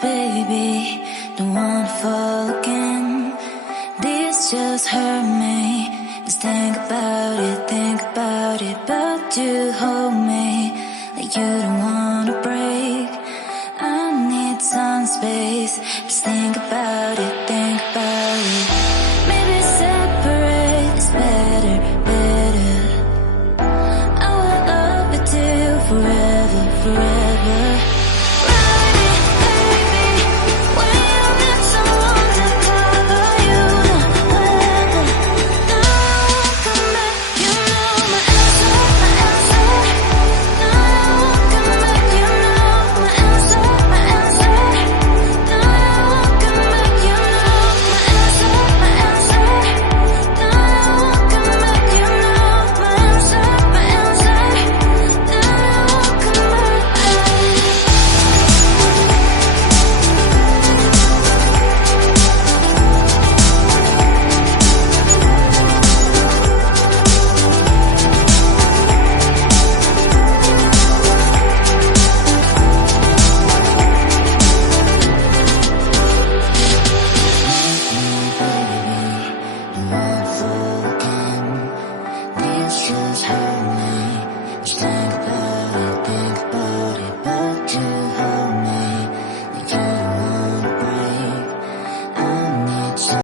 baby, don't wanna fall again. This just hurt me. Just think about it, but you hold me like you don't wanna break. I need some space. Just think about it, maybe separate is better, better. I will love you till forever, forever. Just hurt.